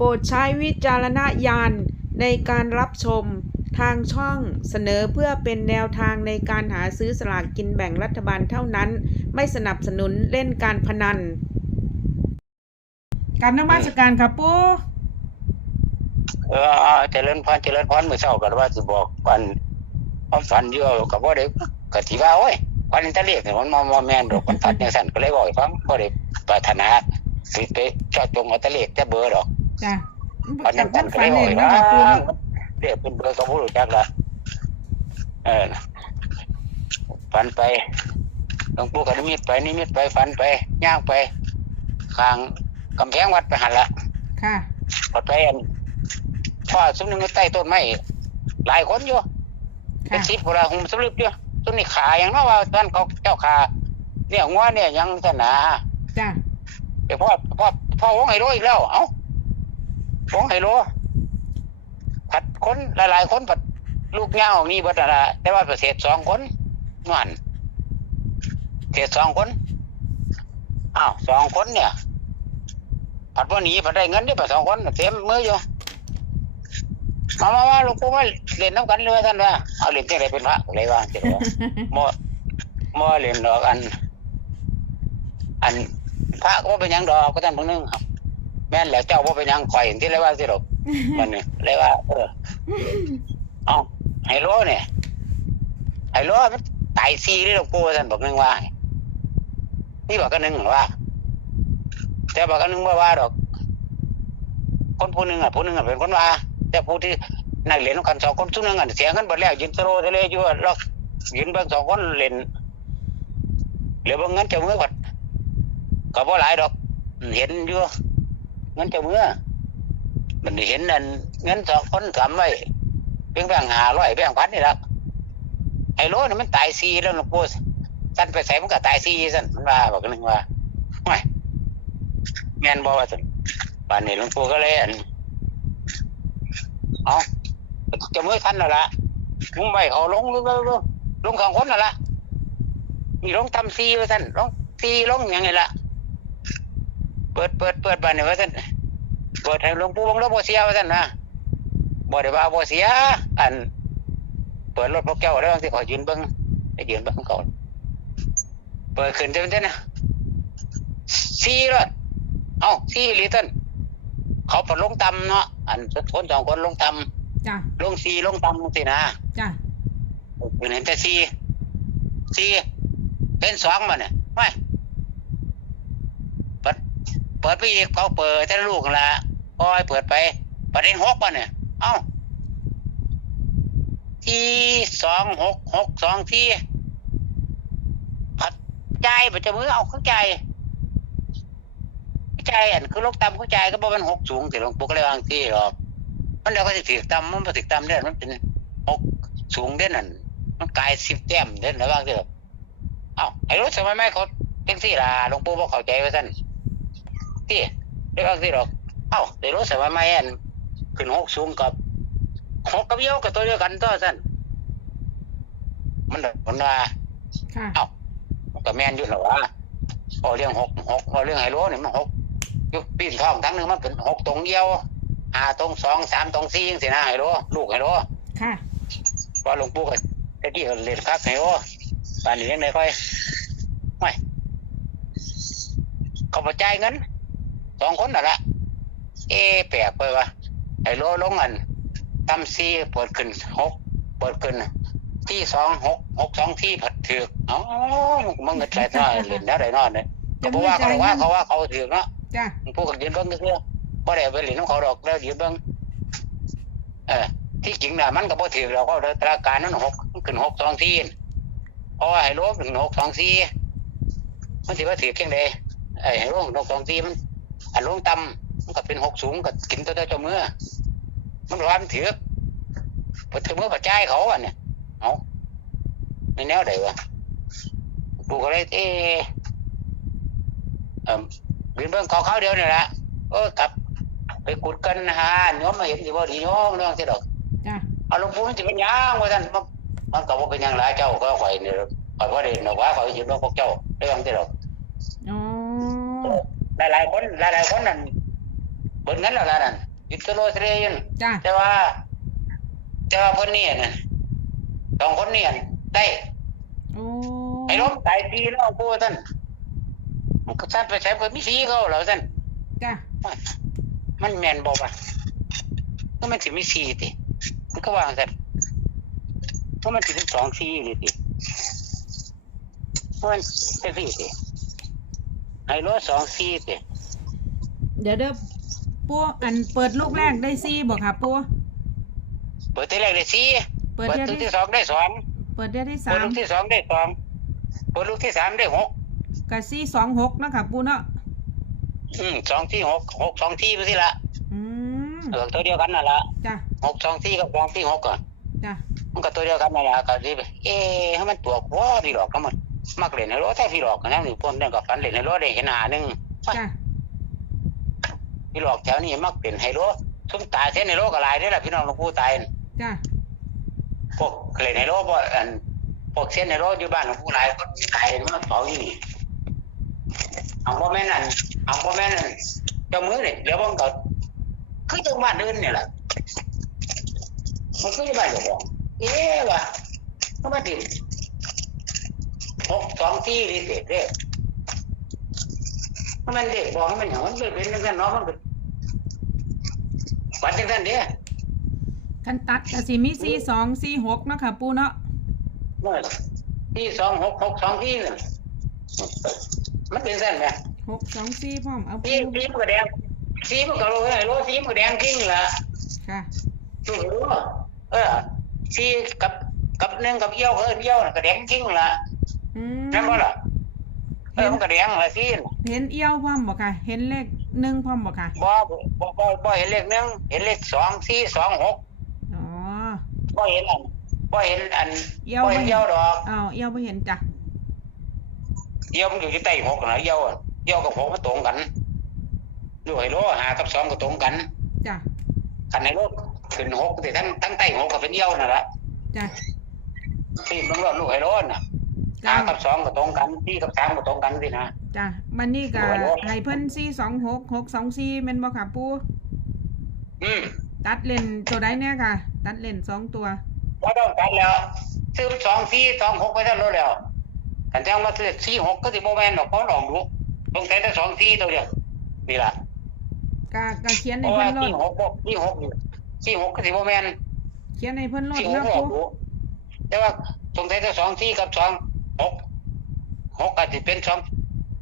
โปรดใช้วิจารณญาณในการรับชมทางช่องเสนอเพื่อเป็นแนวทางในการหาซื้อสลากกินแบ่งรัฐบาลเท่านั้น ไม่สนับสนุนเล่นการพนัน การนมัสการครับปูเออเอาเจริญพรเจริญพรเมื่อเช้ากันว่าสิบอกวันความฝันเยอะกับว่าได้กติว่าโอ้ยวันนี้ตะเลียกเนี่ยมันมามาแมนดอกมันฝันอย่างสั้นก็เลยบอกให้ฟังบ่ได้ปรารถนาสิไปเจอดจงเอาตะเลียกแต่เบอร์ดอก จ้ะวันนี้จัสั้บนก็ฝัเลนยบเออกงให้นะคว่ารับปูเนาะเรียกเป็นเบอร์ก็บ่รู้จักละเออฝันไปหลวงปู่ก็นิมิตไปนิมิตไปฝันไปย่างไปข้างกำแพงวัดไปหันละค่ะพอไปอันพ่อซุ้มนึงใต้ต้นไม้หลายคนอยู่เป็ค่ะนสิบเวลาหุ่มสลึบอยู่ต้นนี้ขาอย่างเน้อว่าตอนเขาเจ้าขาเนี่ยงัวเนี่ยยังสนาจ้ะแต่พ่อพ่อพ่อวงไฮโลอีกแล้วเอ้า วงไฮโลผัดคนหลายๆคนผัดลูกเงานี่บัดละแต่ว่าเศษสองคนนวนเศษสองคนอ้าวสองคนเนี่ยผัดว่าหนีผัดได้เงินได้ผัดสองคนเต็มมืออยู่มามามาหลูกปู่มาเล่นน้ำกันเลยว่าท่านว่าเอาเล่นจังไรเป็นพระเลยว่าเจ้าว่าบ่บ่เล่นดอกอัน อันพระก็บ่เป็นหยังดอกก็ท่านเพิ่งนึงครับ แม่นแล้วเจ้าบ่เป็นหยังข่อยเห็นที่เลยว่าสิดอกมันนี่เลยว่า เออเอาไฮโลเนี่ยไฮโลมันตายซีเลยหลวงปู่ท่านบอกนึงว่านี่บอกกันนึงว่า แต่บอกกันนึงว่าว่าดอก คนผู้หนึงอะผู้หนึงอะเป็นคนว่า แต่ผู้ที่นักเรียนกันสองคนทุกนึงอะเสียเงินหมดแล้วยืนสโลทะเลอยู่ล็อกยืนเบิ่งสองคนเล่นเหลือเบิ่งเงินเจ้ามือบัดก็บ่หลายดอก เห็นอยู่ เงินจ้ามือมันได้เห็นนั่นเงินสองคนทำไว้เพียงแบ่งหาร้อยแบ่งพันนี่ละไอ้โลนี่มันตายซีแล้วหลวงปู่สั่นไปใส่มันก็ตายซีสั่นมันว่าบอกกันนึงว่าไม่แม่นบอกว่าสั่นป่านนี้หลวงปู่ก็เลยอันเอาจะเมื่อคันน่ะละมุมไปเขาลงลงลงลงลงสองคนน่ะละมีลงทำซีว่าสั่นลงซีลงอย่างไงละ ปิดเปิดเปิดบ้านนี่ว่าท่านเปิดให้หลวงปู่บังรถบ่เสียว่าท่านนะบ่ได้ว่าบ่เสีย อัน เปิดรถพวกเจ้าแล้วที่ขอยืนเบิ่งให้ยืนเบิ่งก่อนเปิดขึ้นเต็มๆนะสี่รถเอ้าสี่อีหลีต้นเขาปลดลงต่ำเนาะอันคนสองคนลงต่จ้ะำลงสี่ลงต่ำสินะจ้ะเห็นแต่สี่สี่เป็นสองมาเนี่ยไม่เปิดไปอีกเขาเปิดแต่ลูกนั่นละพอยเปิดไป ประเด็นหกป่ะเนี่ยเอ้าที่สองหกหกสองที่ผัดใจายปจะมือเอาเข้าใจใจายอันคือลูกตำเข้าใจก็บอกมันหกสูงสิหลวงปู่ก็เลยวางที่หรอกมันเดี๋ยวก็สิถือตำมันบ่ถือตำเด่นมันเป็นหกสูงเด่นนั่นมันกลายสิบแต้มเด่นแล้วบางทีหรอกเอ้าไอ้รถสมัยไม่เขาเป็นสี่ล่ะหลวงปู่บอกเข้าใจไว่าท่าน ที่เรียกว่าสิหรอก เอ้าได้รู้สึกว่าไม่อันขึ้นหกสูงกับหกกับเยี่ยวกับตัวเดียวกันตัวสั้นมันผลว่าค่ะเอ้ามันก็แมนอยู่หรอวะพอเรื่องหกหกพอเรื่องไฮโลนี่มันหกอยุปีนท้องทั้งหนึ่งมันเป็นหกตรงเยี่ยวห้าตรงสองสามตรงสี่ยังสินะไฮโลลูกไฮโลค่ะพอหลวงปู่ก็ตะกี้ก็เรียนครับไฮโลป่านนี้ยังไงค่อยไม่เขาพอใจายเงิน สองคนน่ะละเอะแปลกไปวะไอ้โลลงอันตำซีเปิดขึ้นหกเปิดขึ้นที่สองหกหกสองที่ผัดถือกอ๋อมึงเงินใจน้อยเล่นแล้วได้นอนเนี่ยก็บอกว่าเขาบอกว่าเขาว่าเขาถือกเนาะจ้ะมึงพูดกับยืนเบิ้งก็คือบ่ได้เอาไปเล่นน้ำเขาดอกแล้วยืนเบิ้งเออที่จริงน่ะมันก็บ่ถือกเราก็ตราการนั้นหกมันขึ้นหกสองที่เพราะว่าไอ้โลขึ้นหกสองสี่มันถือว่าถือเพียงใดไอ้โลหกสองสี่มัน อันลงต่ำมันก็เป็นหกสูงก็กินตัวเจ้ามือมันร้อนถือกพอถึงเมื่อปัจจัยเขาอะเนี่ยเอาในแนวใดวะปูก็เลยเออเออบินเบิ้งเขาเขาเดียวนี่แหละเออกลับ ไปกุดกันหาโยมมาเห็นสิบ่ดีโยมเรื่องที่ดอกจ้ะเอาหลวงปู่มันจะเป็นหยังว่าท่านมันมันก็บ่เป็นหยังหลายเจ้าก็ข่อยนี่ข่อยบ่ได้นอกว่าข่อยสิบ่พวกเจ้าเรื่องที่ดอกอ๋อ หลายหลายๆคนหลายหลายๆคนนั่นเบิดเงินแล้วล่ะนั่นอิตโลเซเรยนจ้ะแต่ว่า แต่ว่าคนนี้น่ะสองคนนี้ได้โอ้ไอ้ล้มตายทีแล้วกูท่านมันก็ท่านไปใช้เปิดมิสีเขาแล้วท่านจ้ะมันแมนบอกว่าก็มันสิมีสีติมันก็วางท่านก็มันสิเป็นสองสีเลยติเพราะมันเป็นสีติ ไอ้ล้สองสีติเดี๋ยวเด้อปูอันเปิดลูกแรกได้ซี่บ่ค่ะปูเปิดที่แรกได้สีเปิดเปิดเดือนตัวที่ที่สองได้สองเปิดเดือนที่เปิสาดมลูกที่สองได้สองเปิดลูกที่สามได้หกกับซี่สองหกเนาะค่ะปูเนาะอืมสองที่หกหกสองที่ไปสิละอืมเออตัวเดียวกันน่ะละจ้ะหกสองที่กับสองที่หกอะจ้ะมันก็ตัวเดียวกันนั่นแหละก็สิเอ๊ะให้มันตัวกว่าพี่หลอกก็มัน มักเล่นในรถแต่พี่หลอกกันนะนี่พ่นเรื่องกับฝันเล่นในรถได้เห็นหาหนึ่งจ้ะพี่หลอกแถวนี้มักเป็นไฮโลซุ้มตายเส้นในโลกอะไรนี่แหละพี่น้องหลวงปู่ตายจ้ะพวกเล่นในโลกบ่อันพวกเส้นในโลกอยู่บ้านหลวงปู่หลายคนตายมันเผาอยู่นี่เอาพ่อแม่นั่นเอาพ่อแม่นั่นเจ้ามือเนี่ยเดี๋ยวบังก็คือจังบ้านอื่นเนี่ยแหละมันคือจังบ้านเจ้าของเอ๊ะวะมันมาติด หกสองที่นี่เด็กเด้ถ้ามันเด็กบอกให้มันอย่างมันเป็นเป็นจังซั่นเนาะมันก็วัดจังซั่นเด้คันตัดกับสีมีซี่สองซี่หกเนาะค่ะ ปูเนาะที่สองหกหกสองที่นี่มันเป็นเส้นไหมหกสองซี่พร้อมเอาปูที่ที่มันก็แดงสีมันก็โรยโรยสีมันก็แดงจริงละค่ะถูกรู้เออสีกับกับหนึ่งกับเยี่ยวเออเยี่ยวน่ะก็แดงจริงละ อืมนั่นบ่ล่ะเออมันก็แดงละสีน่ะเห็นเอี้ยวพร้อมบ่ค่ะ เห็นเลขหนึ่งพร้อมบ่ค่ะบ่บ่บ่บ่เห็นเลขหนึ่งเห็นเลขสองสี่สองหกอ๋อบ่เห็นอันบ่เห็นอันเอี้ยวบ่บ่เห็นเห็นเยี่ยวดอกอ้าวเอี้ยวบ่เห็นจ้ะเยี่ยวมันอยู่ที่ใต้หกนะเยี่ยวอะเยี่ยวกับหกมันตรงกันด้วยโลหากับสองก็ตรงกันจ้ะคันในรถขึ้นหกแต่ทั้งทั้งใต้หกก็เป็นเยี่ยวนั่นแหละจ้ะที่มันรถลูกไฮโลน่ะ หาจ้ะกับสองก็ตรงกันที่กับสามก็ตรงกันสินะ จ้ะมันนี่ก็โอ้ยโอ้ยให้เพิ่นซี่สองหกหกสองซี่แม่นบ่ค่ะปูอืมตัดเล่นตัวใดเนี่ยค่ะ ตัดเล่นสองตัวว่าต้องกันแล้ว ซื้อสองสี่สองหกไปทั้งรถแล้วกันจังมาซื้อสี่หกก็สิโมแมนหรอกเพราะหลอกดูตรงแต่แต่สองสี่ตัวเดียวนี่ล่ะกะกะเขียนเพให้ราะว่าเพิ่นโลสี่ดหกบ่สี่หกนี่สี่หกก็สิโมแมน เขียนให้เพิ่นโลดสี่หกเนาะหลอปูกดูแต่ว่าตรงแต่แต่สองสี่กับสอง หกหกก็สิเป็นสอง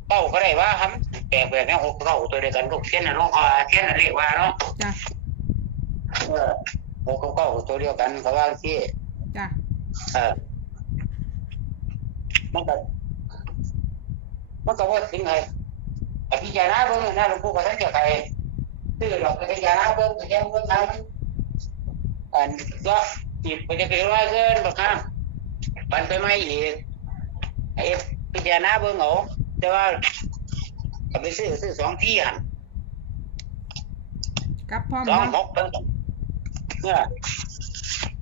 เป้าก็ได้ว่าทำแปลกแปลกนะหกเก้าตัวเดียวกันลูกเส้นน่ะลูกอ่าเส้นน่ะเรียกว่าเนาะจ้ะเออหกเก้าตัวเดียวกันก็ว่าที่จ้ะเออมันก็มันก็ว่าถึงไงอภิจารณาเบิ่งนะหลวงปู่ก็ท่านจะใครซื้อหรอกอภิจารณาเบิ่งก็ยังเบิ่งทางอันก็จิตมันจะเกิดว่าเกินบักฮะปันไปไม่อีก ไอ้พิจารณาเบิ่งเอาแต่ว่าก็ไปซื้อซื้อสองที่หันกลับพร้อมสองหเนาะกเป็นกันเนี่ย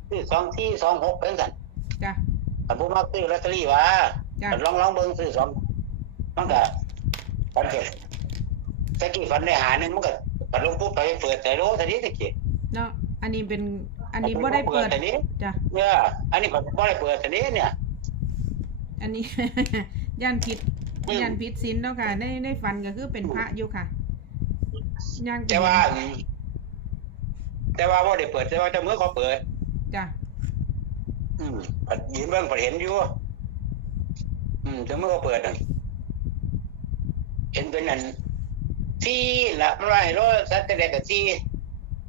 ซื้อสองที่สองหกเป็นกันจ้ะแต่ผมมาซื้อลอตเตอรี่ว่าจ้ะลองลองเบิ่งซื้อสองมันก็ฝันเก็บตะกี้ฝันได้หาหนึงมันก็ฝันลงปุ๊บไปเปิดแต่โลทีนี้ตะกี้เนาะอันนี้เป็นอันนี้บ่ได้เปิดแต่นี้จ้ะ เนี่ยอันนี้ก็บ่ได้เปิดแต่นี้เนี่ย อันนี้ ย่านผิดอืมย่านผิดศีลเนาะค่ะในในฝันก็คือเป็นพระอยู่ค่ะย่างแต่ว่า แต่ว่าบ่ได้เปิดแต่ว่าเจ้ามือเขาเปิดจ้ะอืมผัดยืนเบิ่งผัดเห็นอยู่อืมเจ้ามือเขาเปิดน่ะเห็นเป็นนั่นที่ละมันว่าให้รถสัตว์แต่เด็กกับที่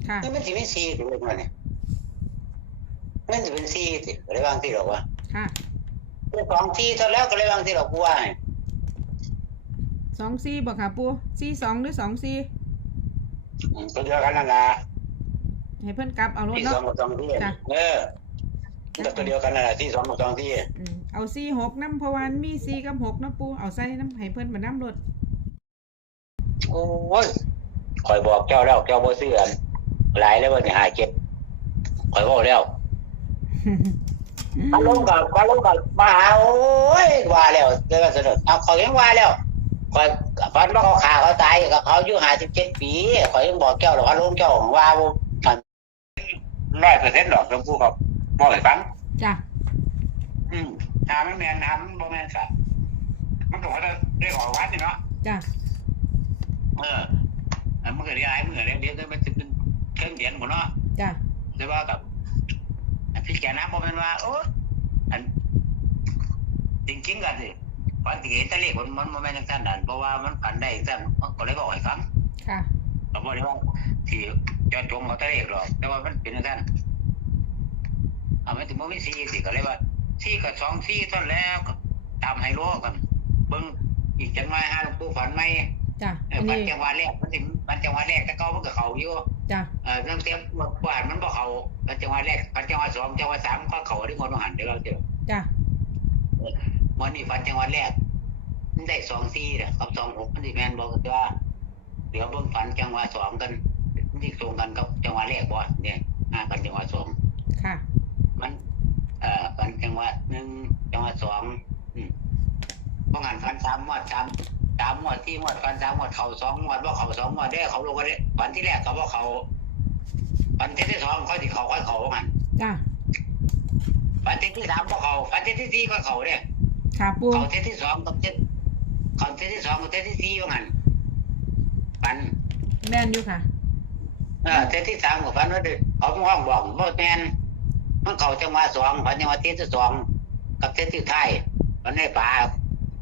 ค่ะนี่มันสิเป็นสี่ถึงเลยมันเนี่ยมันสิเป็นสี่สิอะไรบางที่หรอกว่าค่ะเป็น สองที่เท่าแล้วก็เลยบางที่หรอกกูว่าให้สองซี่บ่ค่ะปูซี่สองหรือสองซี่อืมตัวเดียวกันนั่นล่ะให้เพิ่นกลับเอารถที่เนาะสองกับสองที่จ้ะเออมันก็ตัวเดียวกันนั่นแหละที่สองกับสองที่อืมเอาซี่หกน้ำเพราะว่ามีซี่กับหกเนาะปูเอาใส่น้ำให้เพิ่นมาน้ำรถโอ้ยคอยบอกเจ้าแล้วเจ้าบ่เสื่อมหลายแล้วว่านี่หาเก็บคอยบอกแล้ว มาลงกับมาลงกับมาหาโอ้ยว่าแล้วเจอกันเสนอเอาขอยยังว่าแล้วคอยฝันว่าเขาขาเขาตายกับเขาอายุห้าสิบเจ็ดปีคอยยังบอกเจ้าหรอกว่าลุงเจ้าว่ามันร้อยเปอร์เซ็นต์ดอกชมพู่ครับบอกให้ฟังจ้ะอืมถามมันแมนถามมันบ่แมนสัมันก็ว่าได้ได้ออกวัดนี่เนาะจ้ะเอออันมันก็ได้หลายมือเดี๋ยวเดี๋ยวมันจะเป็นเครื่องเดียนหมดเนาะจ้ะแต่ว่ากับ อันพี่แกนะบ่แม่นว่าโอ้อันจริงๆกันสิฝันที่เห็นแตะเลขมันมันบ่แม่นจังซั่นนั่นเพราะว่ามันฝันได้จังซั่นมันก็เลยบอกให้ฟังค่ะก็บ่ได้ว่าที่จอดจงเอาแตะเลขหรอกแต่ว่ามันเป็นจังซั่นเอามันถึงบ่มี4สิก็เลยว่า4กับ2 4เท่านั้นแล้วก็ตามให้รู้กันเบิ่งอีกจังหวะหาหลวงปู่ฝันไหม จ้ะเออัอนฝันนี้จังหวะแรกมันสิมันจังหวะแรกแต่เก่ามันก็เข้าอยู่จ้ะเออเรื่องเตรียมกวาดมันบ่เขาปัจจังหวะแรกปัจจังหวะสองจังหวะสามก็เขาที่คนต้องหันเดี๋ยวเราเจอจ้ะวันนี้ปัจจังหวะแรกมันได้สองสี่นะกับสองหกมันที่แมนบอกกันว่าเดี๋ยวเบิ่งฝันจังหวะสองกันมันที่ตรงกันกับจังหวะแรกบ่เนี่ยอ่ากันจังหวะสองค่ะ มัน เอ่อฝันจังหวะหนึ่งจังหวะสองอืมเพราะงานฝันสามหมวดสาม สามหมวดที่หมวดฝันสามหมวดเขาสองหมวดว่าเขาสองหมวดได้เขาลงกันได้ฝันที่แรกเขาว่าเขาฝันที่ที่สองเขาที่เขาค่อยเขาว่างันจ้ะฟันเทที่สามก็เขาฟันเทที่สี่ก็เขาเนี่ยค่ะปูเขาเทที่สองกับเทเขาเทที่สองกับเทที่สี่ว่างั้นฟันแม่นอยู่ค่ะเออเทที่สามกับฟันว่าเด็กเขาห้องบอกบ่แมนมันเขาจังหวะสองฟันจังหวะเทที่สองกับเทที่ท้ายมันให้ปลา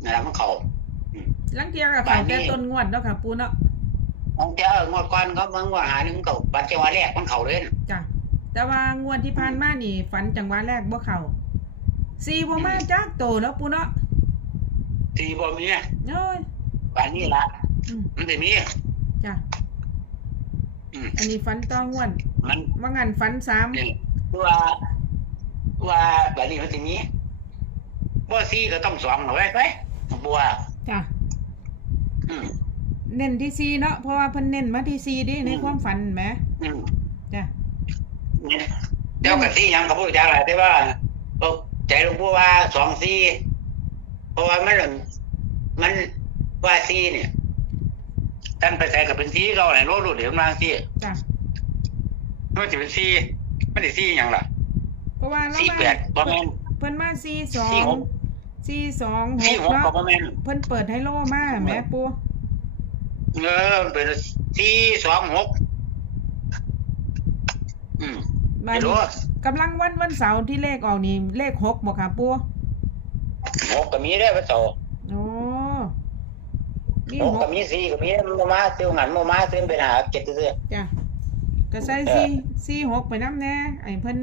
นั่นแหละมันเขา ลังเทียกับเขาแต่ต้นงวดเนาะค่ะปูเนาะของเจ้างวดก่อนก็มันงวดหาหนึ่งเขาฟันจังหวะแรกมันเขาเลยจ้ะแต่ว่างวดที่ผ่านมานี่ฝันจังหวะแรกบ่เข้าสี่บ่มาจักโตเนาะปูเนาะสี่บ่มีโอ้ยฟันนี่ละอืมมันจะมีจ้ะอืมอันนี้ฝันต่องวดมันว่างั้นฝันสามนี่ว่าว่าแบบนี้มันจะมีบ่สี่ก็ต้องสองเอาไว้ไปบัวจ้ะ อืมเน้นที่สี่เนาะเพราะว่าเพิ่นเน้นมาที่สี่ดิในอืมความฝันแหมอืมจ้ะเนี่ยเจ้ากับสี่ยังกับพูดจาอะไรแต่ว่าเอาใจหลวงปู่ว่าสองสี่เพราะว่ามันมันว่าสี่เนี่ยท่านไปใส่กับเป็นสี่เราไหนรู้รู้เดี๋ยวมาสี่จ้ะมันจะเป็นสี่ไม่ได้สี่อย่างล่ะเพราะว่าเราสี่มาแปดประมาณเพิ่นมาสี่สอสี่งหก สี่สองหสี่กหกเนาะก็ประมาณเพิ่นเปิดให้โลมาแหม่ปูเออเป็นสี่สองหกอืมบาไม่ดรู้นี้กำลังวันวันเสาร์ที่เลขออกนี่เลขหกบ่ค่ะปูหกก็มีได้พระโสโอ้มีหกหก็กมีสี่ก็มีโมมาซื้อหันโมมาซื้อเป็นหาเจ็ดซื้อจ้ะก็ใส่สี่สี่หกไปน้ำแน่ไอ้เพิ่น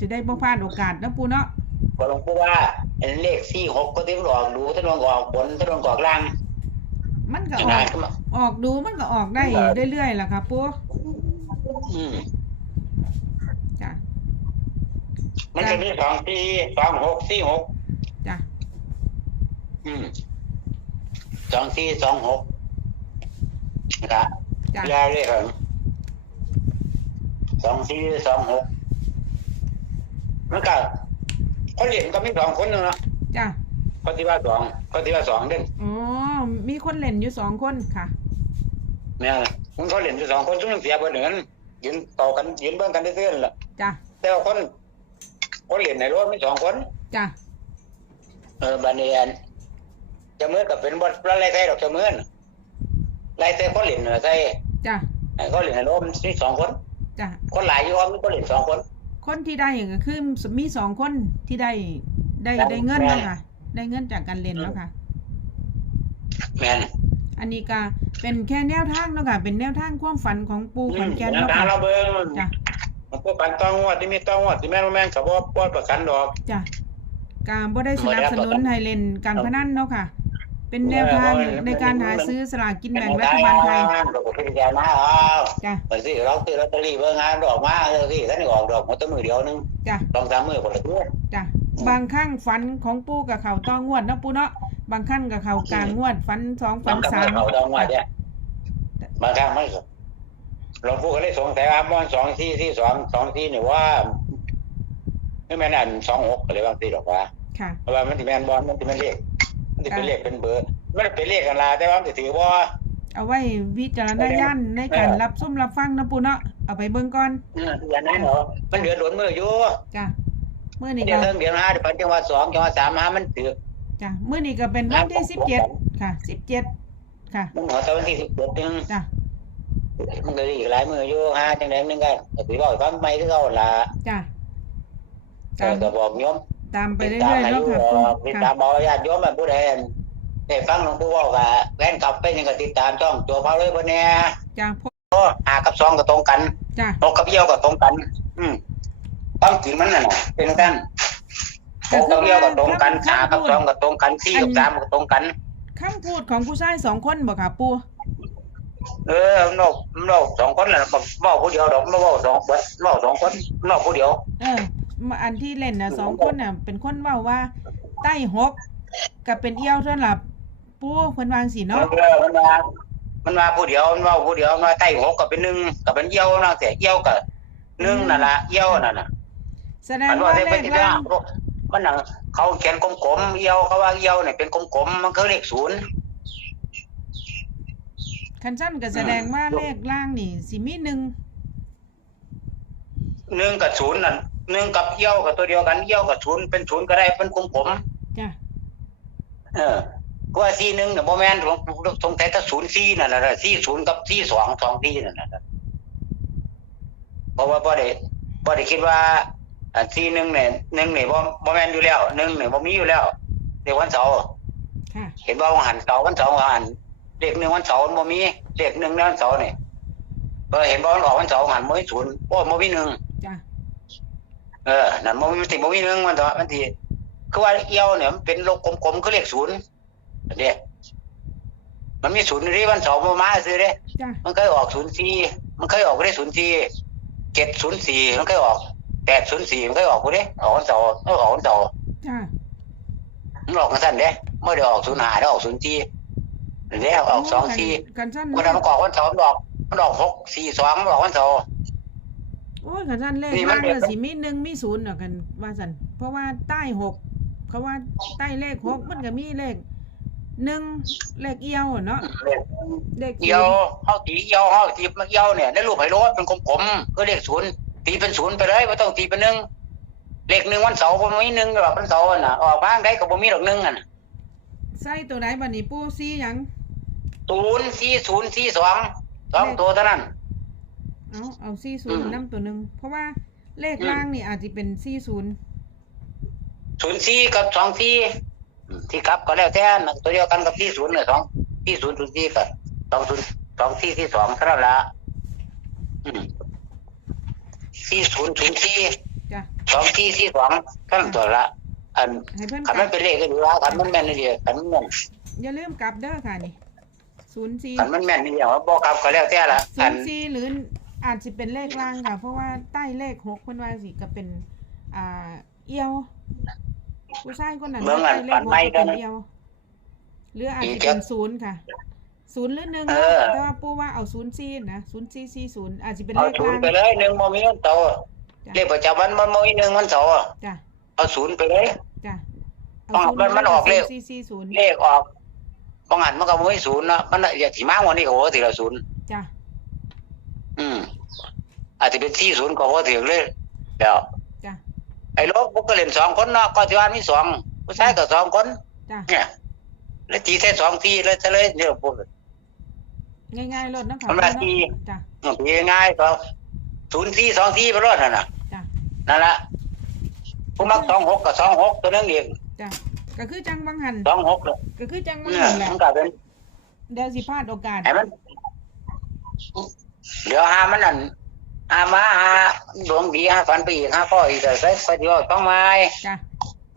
จะได้บ่พลาดโอกาสเนาะปูเนาะ ก็หลวงปู่ว่าเห็นเลขสี่หกก็ที่มันออกดูที่มันออกบนที่มันออกล่างมันก็จะอได้อกก็มาออกดูมันก็ออกได้เรื่อยๆล่ะค่ะปูอืมจ้ะมันจะมีสองสี่สองหกสี่หกจ้ะอืมสองสี่สองหกนะครับจ้ะยาเลยครับสองสี่สองหกมันก็ คนเรียนก็มีสองคนนึงเนาะจ้ะคนที่ว่าสองคนที่ว่าสองเด้งอ๋อมีคนเล่นอยู่สองคนค่ะเนี่ยมันเขาเรียนอยู่สองคนทุกคนเสียเบอร์หนึ่งยืนต่อกันยืนเบื้องกันได้เรื่อยๆล่ะจ้ะแต่ว่าคน คนเรียนในรถมีสองคนจ้ะเออบานีอันจะมือกับเป็นบทไรใส่ดอกจะมือนไรใส่คนเรียนเหนือใส่จ้ะเขาเรียนในรถมีสองคนจ้ะคนหลายอยู่ว่ามีคนเรียนสองคน คนที่ได้ก็คือมีสองคนที่ได้ได้ได้ได้เงินแม่แล้วค่ะ ได้เงินจากการเล่นแล้วค่ะ แม่นอันนี้ก็เป็นแค่แนวทางเนาะค่ะ เป็นแนวทางความฝันของปูขอนแก่นแนวเนาะทางค่ะเราเบิ่งจ้ะมันพวกกันต้องงวดที่มีต้องงวดที่แม่นบ่แม่นกับว่าปอดประกันดอกจ้ะการบ่ได้สนับสนุนให้เล่นการพนันเนาะค่ะ เป็นแนวทางในการหาซื้อสลากกินแบ่งรัฐบาลไทยเราก็พิจารณาเอาจ้ะไปสิเราซื้อลอตเตอรี่เบิ่งงานดอกมาเออสิท่านนี่ออกดอกหมดแตั้งมือเดียวนึงจ้ะสองสามมือคนละตัวจ้ะบางครั้งฝันของปูกับเขาต้องงวดเนาะปูเนาะบางครั้งกับเขากลางงวดฝันสองฝันสามเขาดองว่าเนี่ยบางครั้งไม่ก็หลวงปู่ก็เลยสงสัยว่ามันสองที่ที่สองสองที่นี่ว่าไม่แม่นอันสองหกก็เลยบางทีหรอกว่าค่ะเพราะว่ามันที่แม่นบอลมันที่แม่นเลขมั นที่เป็นเลขเป็นเบอร์มันเป็นเลขกันล่ะแต่ว่ามันสิถือบ่เอาไว้วิจารณญาณในการเออรับชมรับฟังนะปูเนาะเอาไปเบิ่งก่อนเอออย่างนั้นเหรอมันเหลือหลวนมืออยู่จ้ะมื้อนี้เดี๋ยก็วเรื่องเดี๋ยวห้าเดี๋ยวพันจังหวัดสองจังหวัดสามห้ามันถือจ้ะมื้อนี้ก็เป็นวันที่สิบเจ็ดค่ะสิบเจ็ดค่ะมันหัวตะวันที่สิบเจ็ดนึงจ้ะมันก็อีกหลายมืออยู่ห้าจังไดนึงก็ถือว่าฟังไม่คือเขาล่ะจ้ะเอตามอก็บอกโยม ตามไปติดเรื่ตามอยๆให้เนาะอยู่ค่ะเอปูอติดตาค่ะมบอกญาติโยมแบบผู้ใดได้ฟังหลวงปู่เว่าก็แฟนกลับเป็นยังก็ติดตามช่องตัวเขาเลยเพิ่นแน่จ้ะพโอ้หากับสองก็ตรงกันจ้ะนกกับเยี่ยวก็ตรงกัน อืมความจริงมันน่ะนะเป็นกันนกกับเยี่ยวก็ตรงกันหากับสองก็ตรงกันสี่กับสามก็ตรงกัน คำพูดของผู้ชายสองคนบ่ค่ะปูเออนกนกสองคนแหละบอกบอกผู้เดียวดอกไม่บอกสองเบิดบอกสองคนนอกผู้เดียว เออมา อันที่เล่นน่ะสองคนน่ะ เป็นคนเว้าว่า ใต้หกกับเป็นเอี้ยวเท่านั้นล่ะปูเพิ่นวางสิเนาะ เออมันมามันมาผู้เดียวมันว่าผู้เดียวมันมาใต้หกกับเป็นหนึ่งกับเป็นเยี่ยวนั่งแต่เยี่ยวกับหนึ่งนั่นละเยี่ยวนั่นน่ะแสดงมันว่าว่าได้เลเป็นขที่ล่าว่างมันนั่งเขาเขียนกลมๆเยี่ยวเขาว่าเยี่ยวเนี่ยเป็นกลมๆมันคือเลขศูนย์ คันสั้นก็แสดงว่าเลขล่างนี่สิมีหนึ่ง หนึ่งกับศูนย์นั่น หนึ่งกับเยี่ยวกับตัวเดียวกันเยี่ยวกับศูนย์เป็นศูนย์ก็ได้เป็นกลมๆจ้ะเออเพราะว่าซีหนึ่งเนี่ยโมแมนของตรงแต่ถ้าศูนย์ซีนั่นแหละซีศูนย์กับซีสองสองซีนั่นแหละเพราะว่าบ่ได้บ่ได้คิดว่าอันซีหนึ่งเนี่ยหนึ่งเนี่ยบ่บ่แมนอยู่แล้วหนึ่งเนี่ยบ่มีอยู่แล้วเด็กวันเสาร์ค่ะเห็นว่าวันหันเสาร์วันเสาร์หันเลขหนึ่งวันเสาร์มันบ่มีเลขหนึ่งในวันเสาร์เนี่ยเออเห็นว่ามันออกวันเสาร์หันบ่มีศูนย์โอ้บ่มีหนึ่งจ้ะ เออนั่นบ่มีสิบ่มีหนึ่งมันเถอะมันทีคือว่าเอี้ยวเนี่ยมันเป็นโลกกลมๆคือเลขศูนย์อันเนี้ยมันมีศูนย์อยู่ที่วันเสาร์มามาซื้อเด้จ้ะมันเคยออกศูนย์สี่มันเคยออกไปได้ศูนย์สี่เจ็ดศูนย์สี่มันเคยออกแปดศูนย์สี่มันเคยออกไปได้ออกวันเสาร์มันออกวันเสาร์จ้ะมันออกกันสั้นเด้ไม่ได้ออกศูนย์ห้าได้ออกศูนย์สี่เด้ออกสองสี่คันสั้นวันนั้นมันออกวันเสาร์มันออกมันออกหกสี่สองมันออกวันเสาร์ โอ้ยคันสั้นเลขนี่มัน ล่างเด็กน่ะสิมีหนึ่งมีศูนย์เนาะกันว่าสันเพราะว่าใต้หกเขาว่าใต้เลขหกมันก็มีเลขหนึ่งเลขเอี้ยวอะเนาะเลขศูเอียวนย์เฮาตีเอียวเฮาตีมันเอียวเนี่ยในรูปไฮโลเป็นกลมๆก็เลขศูนย์ตีเป็นศูนย์ไปเลยไม่ต้องตีเป็นหนึ่งเลขหนึ่งวันเสาร์บ่มีหนึ่งหรอกวันเสาร์น่ะออกบ้างได้ก็บ่มีดอกหนึ่งอะใส่ตัวไหนบัดนี้ปูซีหยังศูนย์สี่ศูนย์สี่สองสองตัวเท่านั้น เอาเอาซีศูอืนย์มนํตัวหนึ่งเพราะว่าเลขอืมล่างนี่อาจจะเป็นซีศูนย์ศูนย์สี่กับสองสี่ที่กลับก็แล้วแต่นะตัวเดียวกันกับที่ศูนย์เนี่ยสองที่ศูนย์ศูนย์สี่กับสองศูนย์สองที่ที่สองเท่านั้นละอืมสี่ศูนย์ศูนย์สี่จ้ะสองที่ที่สองเท่านั้นตัวละ อันให้เพื่อนกขันลัมันบเป็นเลขก็ดีว่าขันมันแม่นนี่เดียวขันมันแม่นอย่าลืมกลับเด้อค่ะนี่ศูนย์สี่ขันมันแม่นนี่เดียวว่าบ่กลับก็แล้วแต่ละศูอันนย์สี่หรือ อาจจะเป็นเลขล่างค่ะ เพราะว่าใต้เลขหกเพิ่นว่าสิก็เป็น อ่า เอียวผู้ชายคนนั้นเมืองอันใต้เลปัขนไม่กันหกก็เป็นเอียวหรืออาจจะเป็นศูนย์ค่ะศูนย์หรือหนึ่งเอเนาะอแต่ว่าปูว่าเอาศูนย์สี่นะศูนย์สี่สี่ศูนย์อาจจะเป็นเอาเลขศูนล่าย์งไปเลยหนึ่งบ่มีวันเสาร์จ้ะเลขประจำวันมันบ่มีหนึ่งวันเสาร์จ้ะเอาศูนย์ไปเลย จ้ะอ๋อมันมันออกเลขสี่สี่ศูนย์เลขออกบางอันมันก็บ่มีศูนย์เนาะมันอยากสิมาวันนี้ก็โหสิละศูนย์จ้ะ อืม อาจจะเป็นที่ศูนย์ก็โหถึงเลยแล้วจ้ะ ไอ้โลกมันก็เล่นสองคนเนาะก็ที่ว่ามีสองผู้ชายก็สองคน จ้ะ เนี่ยแล้วตีแค่สองทีแล้วจะเลยเนี่ยผมง่ายๆลดนะค่ะมันมาที่ จ้ะ ตีง่ายก็ศูนย์ที่สองที่ไปรอดนั่นน่ะจ้ะ นั่นละผู้มักสองหกกับสองหกตัวนึงเองจ้ะ ก็คือจังบางหัน สองหกเลยก็คือจังบางเนี่ยหันแหละมันก็เป็นเดี๋ยวสิพลาดโอกาสไอ้มัน เดี๋ยวหามันนั่นหามาหาดวงดีหาฝันไปอีกหาพ่ออีกแต่ใส่ไปเดียวต้องไม้จ้ะ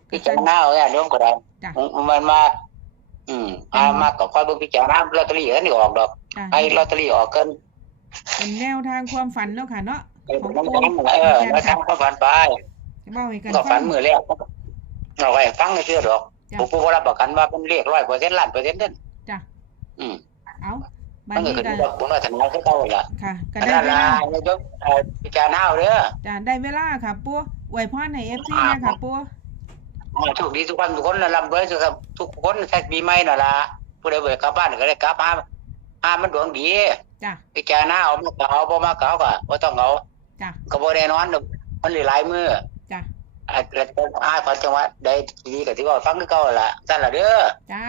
พิจารณาเอาเนี่ยดวงก็ได้จ้ะมันมา อืมหามาก็ค่อยเบิ่งพิจารณาลอตเตอรี่อันนี้ออกดอกจ้ะให้ลอตเตอรี่ออกเกินเป็นแนวทางความฝันเนาะค่ะเนาะไอ้ของน้องปูๆเออแล้วทางก็ฝันไปเบ้าให้กันก็ฝัฟันง มือแรกเอาไว้ฟังไม่เชื่อดอกจ้ะผู้ผู้รับประกันว่าเป็นเลขร้อยเปอร์เซ็นต์ล้านเปอร์เซ็นต์นั่นจ้ะอืม เอาบัด มันก็นี้ขึ้นก็อยู่กับผลว่าทนายเขาเจ้าล่ะค่ะก็อันได้นั้นเวล่ะลานายกเอ่อพิจารณาเอาเด้อจ้ะได้เวลาค่ะปูอวยพรให้ FC นะค่ะปูโชคดีทุกคนทุกคนนะร่ำรวยสุขทุกคนแท็กปีใหม่น่ะล่ะผู้ใดบ่ได้กลับบ้านก็ได้กลับมาหามันดวงดีจ้ะพิจารณาเอามาก็เอาบ่มาก็เอาก็บ่ต้องเอาจ้ะก็บ่แน่นอนดอกมันหลายๆมื้อจ้ะอะแล้วก็อาขอจังหวะได้ดีก็ที่ว่าฟังคือเก่าล่ะซั่นล่ะเด้อจ้า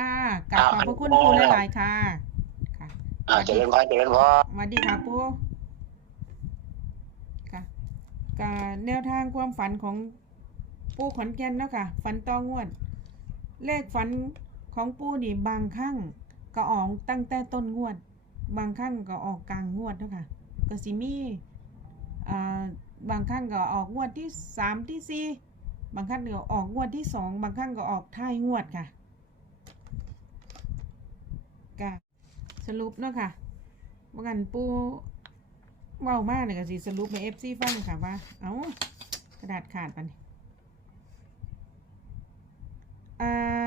กราบขอบพระคุณปูหลายๆค่ะค่ะ อ่าเจริญพรเจริญพรสวัสดีค่ะปูค่ะกาแนวทางความฝันของปูขอนแก่นเนาะค่ะ ฝันตองวด เลขฝันของปูนี่บางครั้งก็ออกตั้งแต่ต้นงวด บางครั้งก็ออกกลางงวดเนาะค่ะก็สิมีอ่าบางครั้งก็ออกงวดที่สามที่สี่บางครั้งก็ออกงวดที่สองบางครั้งก็ออกท้ายงวดค่ะก็ สรุปเนาะค่ะว่ากันปูเว้ามากเนี่ยก็สิสรุปในเอฟซีฟังค่ะว่า เอากระดาษขาดไปนอ่า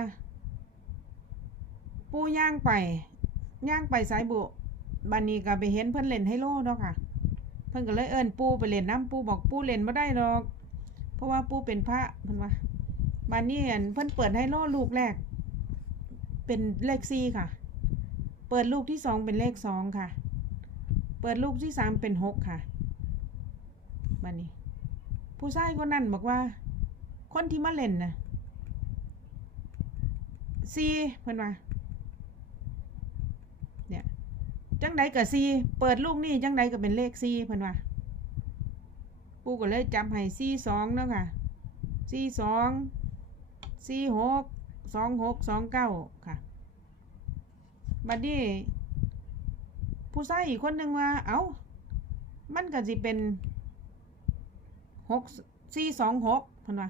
ปูย่างไป ย่างไปสายบุบันนี้ก็ไปเห็นเพิ่อนเล่นไฮโลเนาะค่ะ เพิ่อนก็เลยเอิ้นปูไปเล่นน้ำปูบอกปูเล่นไม่ได้หรอก เพราะว่าปูเป็นพระเพิ่อนว่าบันนี้อั่นเพิ่อนเปิดไฮโลลูกแรก เป็นเลขสี่ค่ะ เปิดลูกที่สองเป็นเลขสองค่ะ เปิดลูกที่สามเป็นหกค่ะบันนี้ ผู้ชายคนนั้นบอกว่า คนที่มาเล่นนะซีเพิ่นว่าเนี่ยจังใดกับซีเปิดลูกนี่จังใดก็เป็นเลขซีเพิ่นว่าปูก็เลยจำให้ซีสองเนาะค่ะซีสองซีหกสองหกสองเก้าค่ะ บัดนี้ผู้ชายอีกคนหนึ่งว่า เอา้า มันก็สิเป็นหกสี่สองหกเพิ่นว่า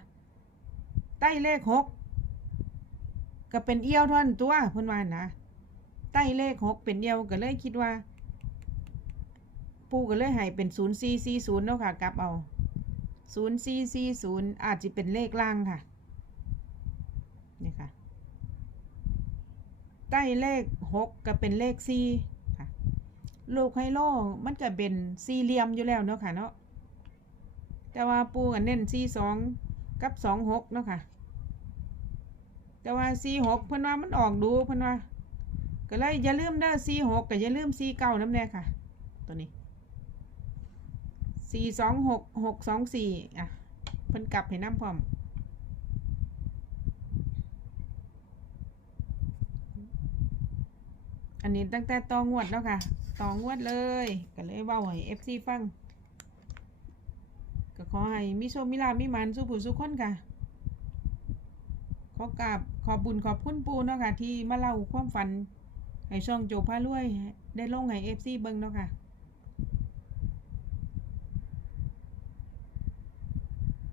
ใต้เลขหกก็เป็นเอี้ยวท่านั้นตัวเพิ่นว่านะใต้เลขหกเป็นเอี้ยวก็เลยคิดว่า ปูก็เลยให้เป็นศูนย์สี่สี่ศูนย์เนาะค่ะกลับเอาศูนย์สี่สี่ศูนย์อาจจะเป็นเลขล่างค่ะนี่ค่ะ ใต้เลขหกก็เป็นเลขสี่ค่ะ ลูกไฮโลมันก็เป็นสี่เหลี่ยมอยู่แล้วเนาะค่ะเนาะ แต่ว่าปูกันเน้นสี่สองกับสองหกเนาะค่ะ แต่ว่าสี่หกเพิ่นว่ามันออกดูเพิ่นว่า ก็เลยอย่าลืมเด้อสี่หกก็อย่าลืมสี่เก้าน้ำแน่ค่ะ ตัวนี้สี่สองหกหกสองสี่อะเพิ่นกลับให้น้ำพร้อม อันนี้ตั้งแต่ตองวดแล้วค่ะตองวดเลยก็เลยเว่าให้เอฟซีฟังก็ขอให้มิโชมิลามิมันสุผู้สุขคนค่ะ ขอกราบขอบบุญขอบคุณปูเนาะค่ะ ที่มาเล่าความฝัน ให้ช่องโจพารวยได้ลงให้เอฟซีเบิ่งเนาะค่ะ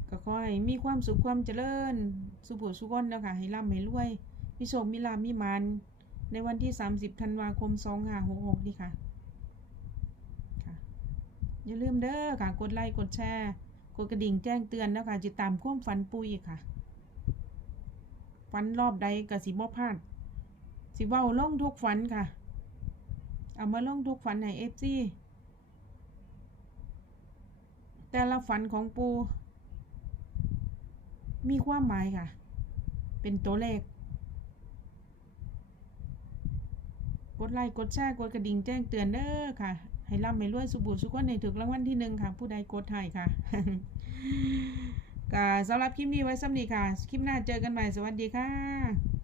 ก็ขอให้มีความสุขความเจริญ สุขสุขคนเนาะค่ะ ให้ร่ำให้รวยมิโชคมิลามิมัน ในวันที่ 30 ธันวาคม 2566 นี่ค่ะ ค่ะ อย่าลืมเด้อค่ะ กดไลค์ กดแชร์ กดกระดิ่งแจ้งเตือนนะคะจะตามความฝันปุยค่ะ ฝันรอบใดก็สิบ่พลาด สิเว้าล่องทุกฝันค่ะ เอามาล่องทุกฝันให้เอฟซีแต่ละฝันของปู มีความหมายค่ะ เป็นตัวเลข กดไลค์กดแชร์กดกระดิ่งแจ้งเตือนเด้อค่ะ ให้ร่ำให้รวยสุบุสุขวันในถึกรางวัลที่หนึ่งค่ะ ผู้ใดกดไทยค่ะก็สำหรับคลิปนี้ไว้สำนีค่ะ คลิปหน้าเจอกันใหม่สวัสดีค่ะ